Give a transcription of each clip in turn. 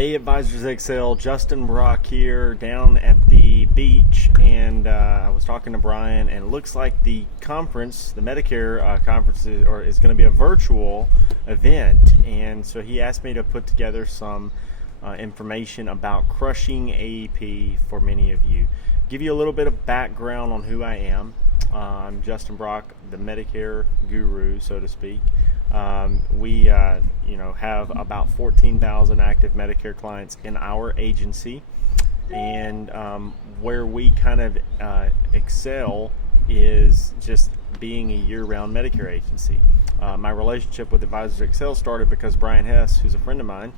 Hey, Advisors XL, Justin Brock here down at the beach, and I was talking to Brian, and it looks like the conference, the Medicare conference, is going to be a virtual event, and so he asked me to put together some information about crushing AEP for many of you. Give you a little bit of background on who I am. I'm Justin Brock, the Medicare guru, so to speak. We have about 14,000 active Medicare clients in our agency, and where we kind of excel is just being a year-round Medicare agency. My relationship with Advisors XL started because Brian Hess, who's a friend of mine,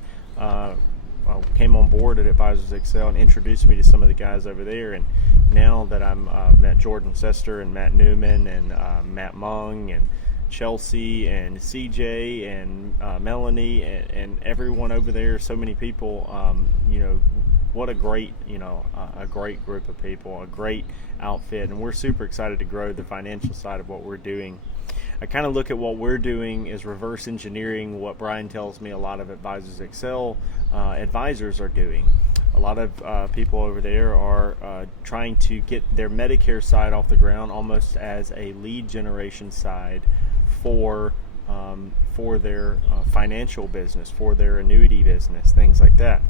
came on board at Advisors XL and introduced me to some of the guys over there. And now that I'm met Jordan Sester and Matt Newman and Matt Mung and Chelsea and CJ and Melanie and everyone over there, so many people, what a great, a great group of people, a great outfit, and we're super excited to grow the financial side of what we're doing. I kind of look at what we're doing as reverse engineering what Brian tells me a lot of Advisors XL advisors are doing. A lot of people over there are trying to get their Medicare side off the ground almost as a lead generation side for their financial business, for their annuity business, things like that.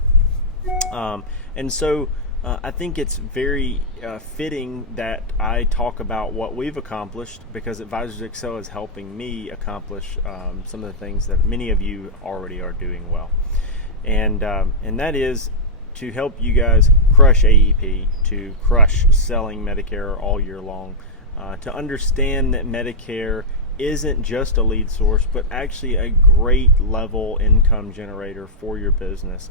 And so I think it's very fitting that I talk about what we've accomplished, because Advisors XL is helping me accomplish some of the things that many of you already are doing well. And that is to help you guys crush AEP, to crush selling Medicare all year long, to understand that Medicare isn't just a lead source, but actually a great level income generator for your business.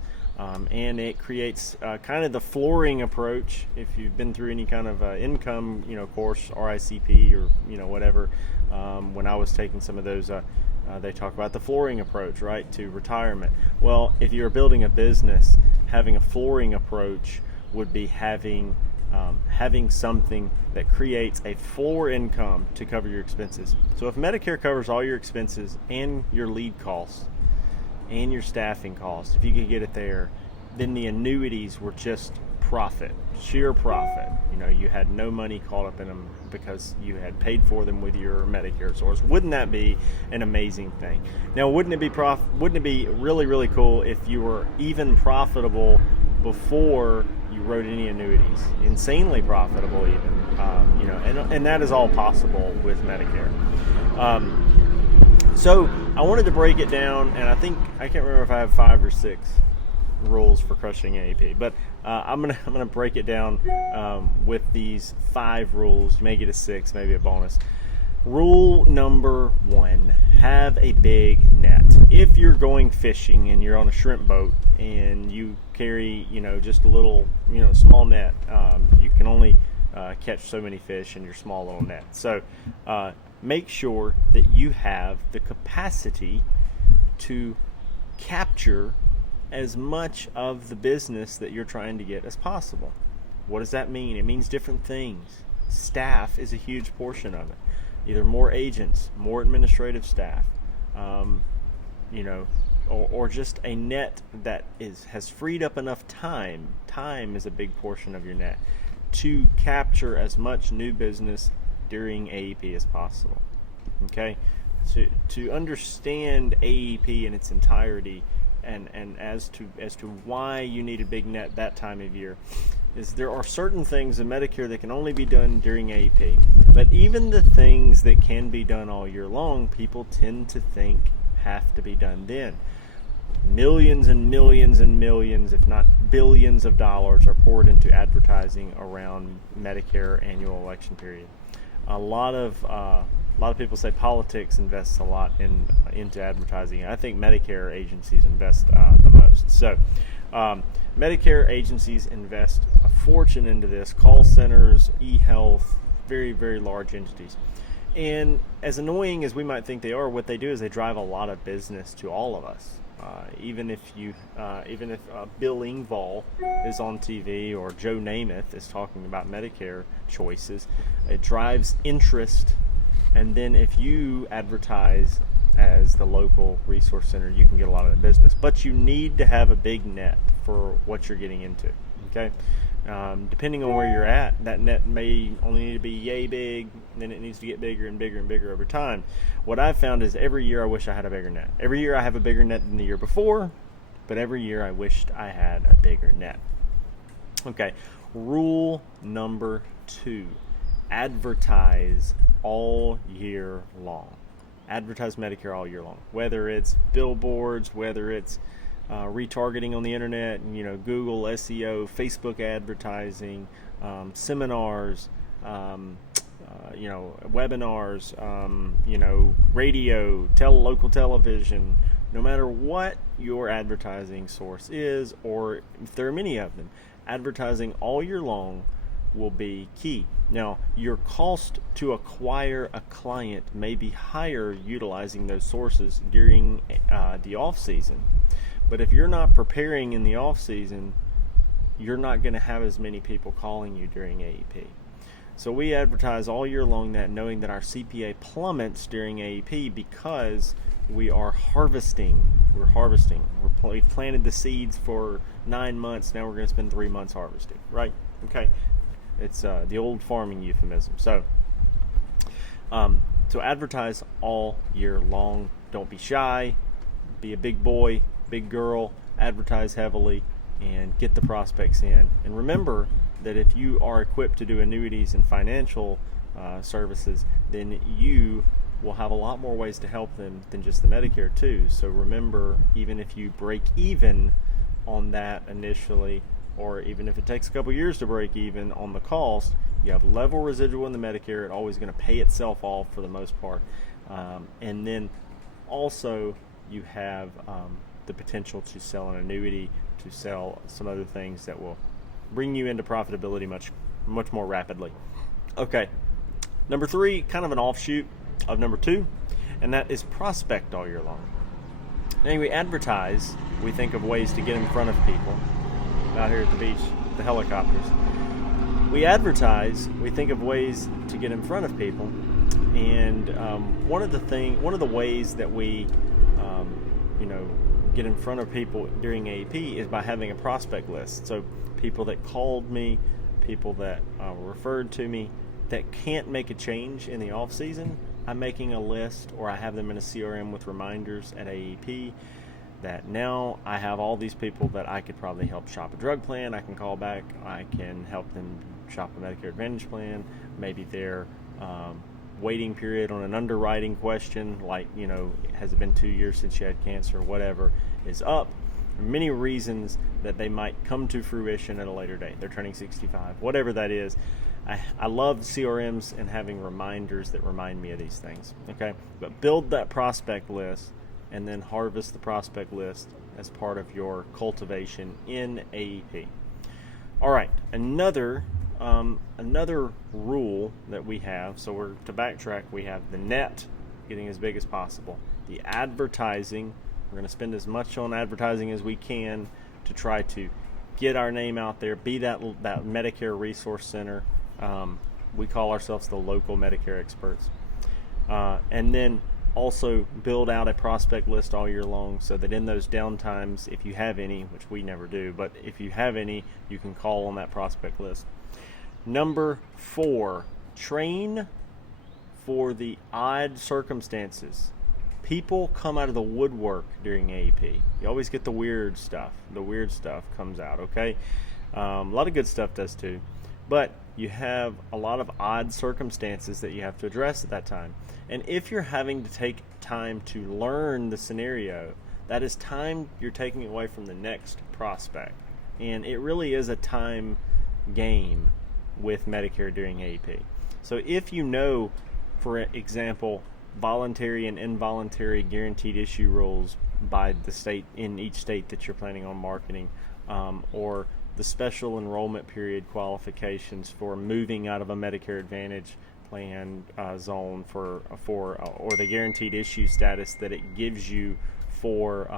And it creates kind of the flooring approach. If you've been through any kind of income, course, RICP or whatever, when I was taking some of those, they talk about the flooring approach, right, to retirement. Well, if you're building a business, having a flooring approach would be having something that creates a floor income to cover your expenses. So if Medicare covers all your expenses and your lead costs and your staffing costs, if you could get it there, then the annuities were just profit, sheer profit. You had no money caught up in them because you had paid for them with your Medicare source. Wouldn't that be an amazing thing? Now, wouldn't it be really, really cool if you were even profitable before you wrote any annuities? Insanely profitable even, and that is all possible with Medicare. So I wanted to break it down, and I can't remember if I have 5 or 6 rules for crushing AEP, but I'm gonna break it down with these 5 rules. You may get a 6, maybe a bonus. Rule number 1: have a big net. If you're going fishing and you're on a shrimp boat and you carry just a little small net, you can only catch so many fish in your small little net. So make sure that you have the capacity to capture as much of the business that you're trying to get as possible. What does that mean? It means different things. Staff is a huge portion of it. Either more agents, more administrative staff, or just a net that has freed up enough time. Time is a big portion of your net to capture as much new business during AEP as possible. Okay, to understand AEP in its entirety, and as to why you need a big net that time of year, is there are certain things in Medicare that can only be done during AEP. But even the things that can be done all year long, people tend to think have to be done then. Millions and millions and millions, if not billions of dollars are poured into advertising around Medicare annual election period. A lot of people say politics invests a lot into advertising. I think Medicare agencies invest the most. So Medicare agencies invest a fortune into this. Call centers, e-health, very, very large entities. And as annoying as we might think they are, what they do is they drive a lot of business to all of us. Even if Bill Engvall is on TV or Joe Namath is talking about Medicare choices, it drives interest. And then if you advertise as the local resource center, you can get a lot of the business. But you need to have a big net for what you're getting into, okay? Depending on where you're at, that net may only need to be yay big, and then it needs to get bigger and bigger and bigger over time. What I've found is every year I wish I had a bigger net. Every year I have a bigger net than the year before, but every year I wished I had a bigger net. Okay, rule number 2, advertise all year long. Advertise Medicare all year long, whether it's billboards, whether it's retargeting on the internet, Google SEO, Facebook advertising, seminars, webinars, radio, local television. No matter what your advertising source is, or if there are many of them, advertising all year long will be key. Now, your cost to acquire a client may be higher utilizing those sources during the off season. But if you're not preparing in the off season, you're not going to have as many people calling you during AEP. So we advertise all year long, that knowing that our CPA plummets during AEP because we are harvesting. We've planted the seeds for 9 months. Now we're going to spend 3 months harvesting, right? Okay. It's the old farming euphemism. So advertise all year long. Don't be shy. Be a big boy, big girl. Advertise heavily and get the prospects in. And remember that if you are equipped to do annuities and financial services, then you will have a lot more ways to help them than just the Medicare too. So remember, even if you break even on that initially, or even if it takes a couple years to break even on the cost, you have level residual in the Medicare. It's always going to pay itself off for the most part. And then also you have the potential to sell an annuity, to sell some other things that will bring you into profitability much more rapidly. Okay, number 3, kind of an offshoot of number 2, and that is prospect all year long. Now, we advertise, we think of ways to get in front of people. Out here at the beach, the helicopters. We advertise, we think of ways to get in front of people, and one of the ways that we get in front of people during AEP is by having a prospect list. So people that called me, people that were referred to me that can't make a change in the off season, I'm making a list, or I have them in a CRM with reminders at AEP that now I have all these people that I could probably help shop a drug plan. I can call back, I can help them shop a Medicare Advantage plan. Maybe their waiting period on an underwriting question, like, has it been 2 years since you had cancer or whatever, is up. Many reasons that they might come to fruition at a later date. They're turning 65, whatever that is. I love CRMs and having reminders that remind me of these things. Okay, but build that prospect list and then harvest the prospect list as part of your cultivation in AEP. All right, another rule that we have, so to backtrack, we have the net, getting as big as possible. The advertising, we're going to spend as much on advertising as we can to try to get our name out there, be that Medicare Resource Center. We call ourselves the local Medicare experts. And then also build out a prospect list all year long so that in those downtimes, if you have any, which we never do, but if you have any, you can call on that prospect list. Number 4, train for the odd circumstances. People come out of the woodwork during AEP. You always get the weird stuff. The weird stuff comes out, okay? A lot of good stuff does too. But you have a lot of odd circumstances that you have to address at that time. And if you're having to take time to learn the scenario, that is time you're taking away from the next prospect. And it really is a time game with Medicare during AEP. So if you know, for example, voluntary and involuntary guaranteed issue rules by the state, in each state that you're planning on marketing, or the special enrollment period qualifications for moving out of a Medicare Advantage plan zone or the guaranteed issue status that it gives you for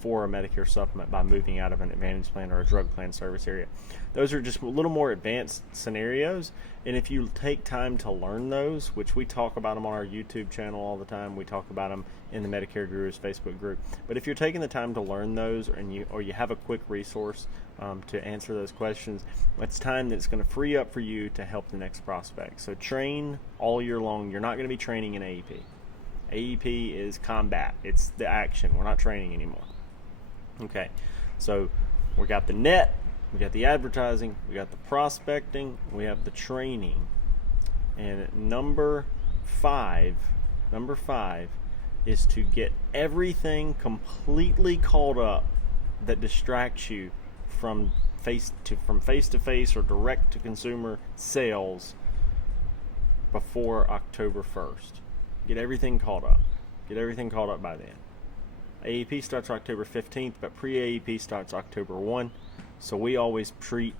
for a Medicare supplement by moving out of an Advantage plan or a drug plan service area. Those are just a little more advanced scenarios, and if you take time to learn those, which we talk about them on our YouTube channel all the time, we talk about them in the Medicare Gurus Facebook group, but if you're taking the time to learn those, or you have a quick resource to answer those questions, it's time that's going to free up for you to help the next prospect. So train all year long. You're not going to be training in AEP. AEP is combat. It's the action. We're not training anymore. Okay, so we got the net, we got the advertising, we got the prospecting, we have the training. And number five is to get everything completely caught up that distracts you from face-to-face or direct-to-consumer sales before October 1st. Get everything caught up. Get everything caught up by then. AEP starts October 15th, but pre-AEP starts October 1. So we always treat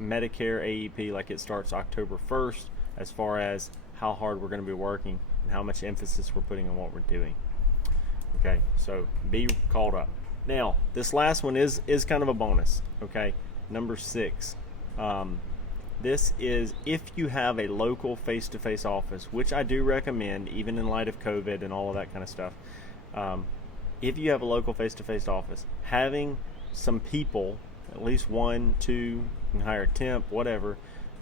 Medicare AEP like it starts October 1st as far as how hard we're going to be working and how much emphasis we're putting on what we're doing. Okay, so be caught up. Now, this last one is kind of a bonus, okay? Number 6. This is if you have a local face-to-face office, which I do recommend, even in light of COVID and all of that kind of stuff. If you have a local face-to-face office, having some people, at least 1, 2, you can hire a temp, whatever,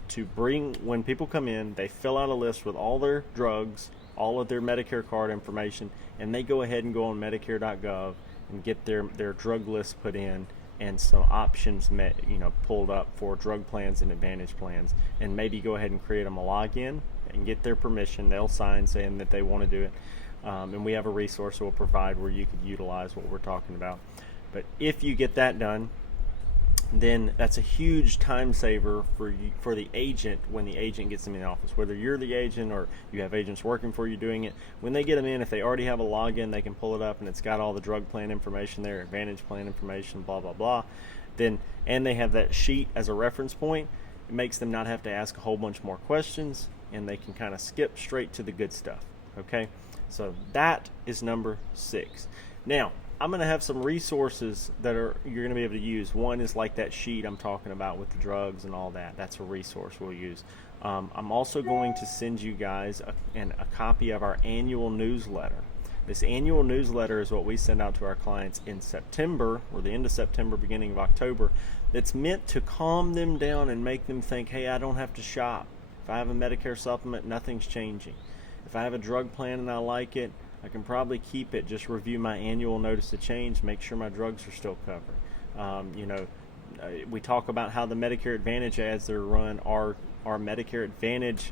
to bring, when people come in, they fill out a list with all their drugs, all of their Medicare card information, and they go ahead and go on Medicare.gov and get their drug list put in and some options pulled up for drug plans and Advantage plans, and maybe go ahead and create them a login and get their permission. They'll sign saying that they want to do it, and we have a resource we'll provide where you could utilize what we're talking about. But if you get that done, then that's a huge time saver for the agent when the agent gets them in the office. Whether you're the agent or you have agents working for you doing it, when they get them in, if they already have a login, they can pull it up and it's got all the drug plan information there, Advantage plan information, blah, blah, blah. And they have that sheet as a reference point. It makes them not have to ask a whole bunch more questions, and they can kind of skip straight to the good stuff. Okay, so that is number 6. Now, I'm going to have some resources that you're going to be able to use. One is like that sheet I'm talking about with the drugs and all that. That's a resource we'll use. I'm also going to send you guys a copy of our annual newsletter. This annual newsletter is what we send out to our clients in September, or the end of September, beginning of October. That's meant to calm them down and make them think, hey, I don't have to shop. If I have a Medicare supplement, nothing's changing. If I have a drug plan and I like it, I can probably keep it. Just review my annual notice of change, make sure my drugs are still covered. We talk about how the Medicare Advantage ads that are run are Medicare Advantage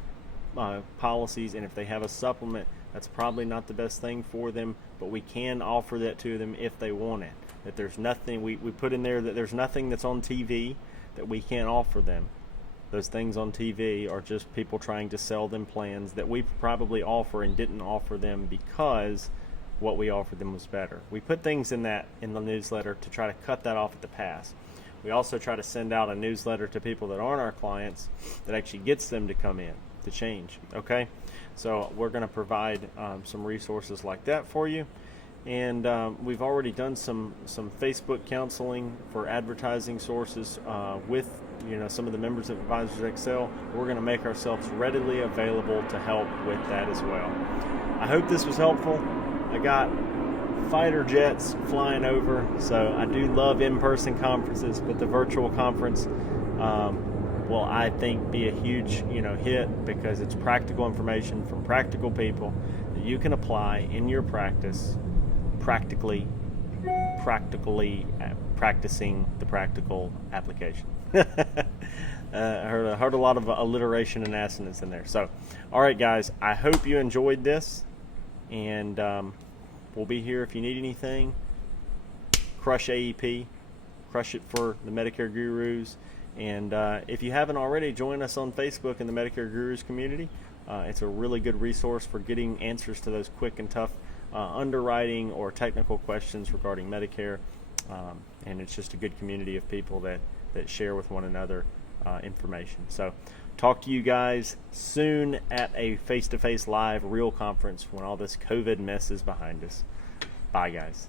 policies, and if they have a supplement, that's probably not the best thing for them, but we can offer that to them if they want it. That there's nothing, we put in there that there's nothing that's on TV that we can't offer them. Those things on TV are just people trying to sell them plans that we probably offer and didn't offer them because what we offered them was better. We put things in the newsletter to try to cut that off at the pass. We also try to send out a newsletter to people that aren't our clients that actually gets them to come in to change. Okay, so we're going to provide some resources like that for you. And we've already done some Facebook counseling for advertising sources with some of the members of Advisors Excel. We're going to make ourselves readily available to help with that as well. I hope this was helpful. I got fighter jets flying over, so I do love in-person conferences, but the virtual conference will, I think, be a huge hit because it's practical information from practical people that you can apply in your practice, practically practicing the practical application. I heard a lot of alliteration and assonance in there. So, all right, guys, I hope you enjoyed this, and we'll be here if you need anything. Crush AEP, crush it for the Medicare Gurus, and if you haven't already, join us on Facebook in the Medicare Gurus Community. It's a really good resource for getting answers to those quick and tough underwriting or technical questions regarding Medicare, and it's just a good community of people that share with one another information. So talk to you guys soon at a face-to-face live real conference when all this COVID mess is behind us. Bye, guys.